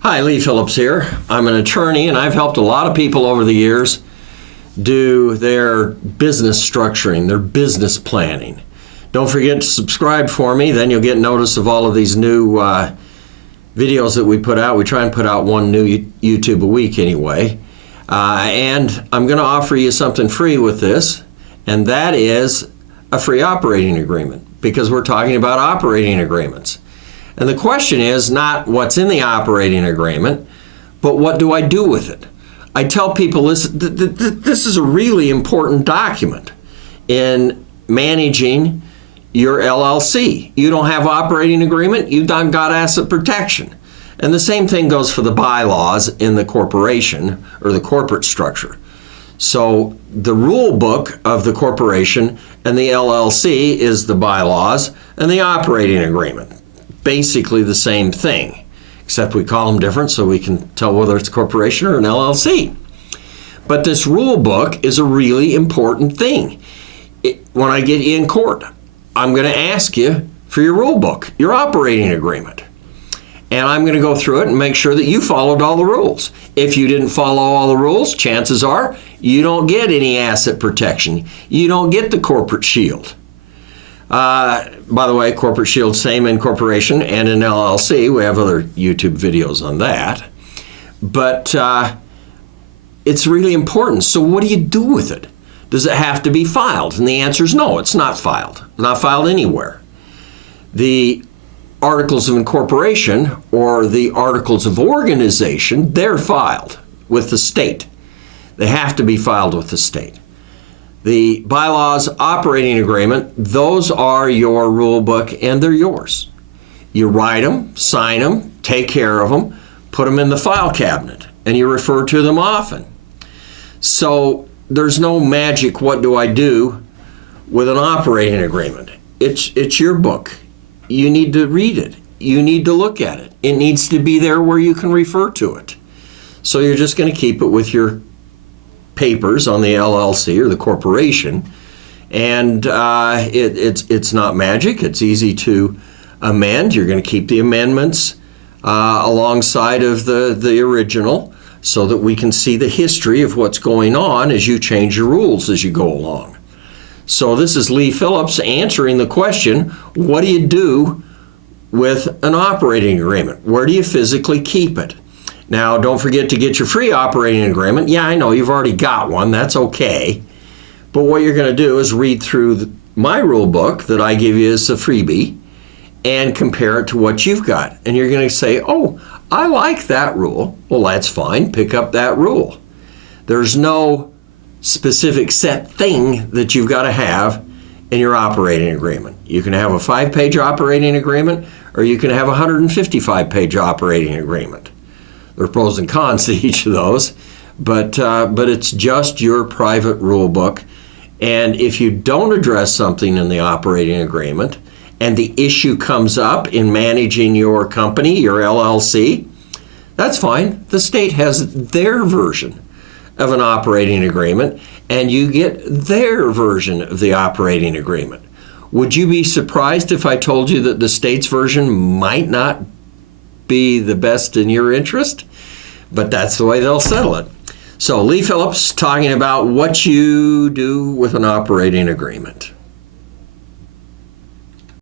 Hi, Lee Phillips here. I'm an attorney and I've helped a lot of people over the years do their business structuring, their business planning. Don't forget to subscribe for me, then you'll get notice of all of these new videos that we put out. We try and put out one new YouTube a week anyway. And I'm going to offer you something free with this, and that is a free operating agreement, because we're talking about operating agreements. And the question is not what's in the operating agreement, but what do I do with it? I tell people this is a really important document in managing your LLC. You don't have operating agreement, you've not got asset protection. And the same thing goes for the bylaws in the corporation or the corporate structure. So the rule book of the corporation and the LLC is the bylaws and the operating agreement. Basically the same thing, except we call them different so we can tell whether it's a corporation or an LLC. But this rule book is a really important thing. When I get you in court, I'm going to ask you for your rule book, your operating agreement. And I'm going to go through it and make sure that you followed all the rules. If you didn't follow all the rules, chances are you don't get any asset protection. You don't get the corporate shield. By the way, corporate shield, same in corporation and in LLC. We have other YouTube videos on that. But it's really important. So what do you do with it? Does it have to be filed? And the answer is no, it's not filed. Not filed anywhere. The articles of incorporation or the articles of organization, they're filed with the state. They have to be filed with the state. The bylaws, operating agreement, those are your rule book and they're yours. You write them, sign them, take care of them, put them in the file cabinet, and you refer to them often. So there's no magic, what do I do with an operating agreement? It's your book. You need to read it. You need to look at it. It needs to be there where you can refer to it. So you're just going to keep it with your papers on the LLC or the corporation, and it's not magic. It's easy to amend. You're going to keep the amendments alongside of the original so that we can see the history of what's going on as you change your rules as you go along. So this is Lee Phillips answering the question, what do you do with an operating agreement? Where do you physically keep it? Now, don't forget to get your free operating agreement. Yeah, I know you've already got one. That's okay. But what you're going to do is read through my rule book that I give you as a freebie and compare it to what you've got. And you're going to say, oh, I like that rule. Well, that's fine. Pick up that rule. There's no specific set thing that you've got to have in your operating agreement. You can have a 5-page operating agreement or you can have a 155-page operating agreement. There are pros and cons to each of those, but it's just your private rule book. And if you don't address something in the operating agreement and the issue comes up in managing your company, your LLC, that's fine. The state has their version of an operating agreement, and you get their version of the operating agreement. Would you be surprised if I told you that the state's version might not be the best in your interest? But that's the way they'll settle it. So Lee Phillips talking about what you do with an operating agreement.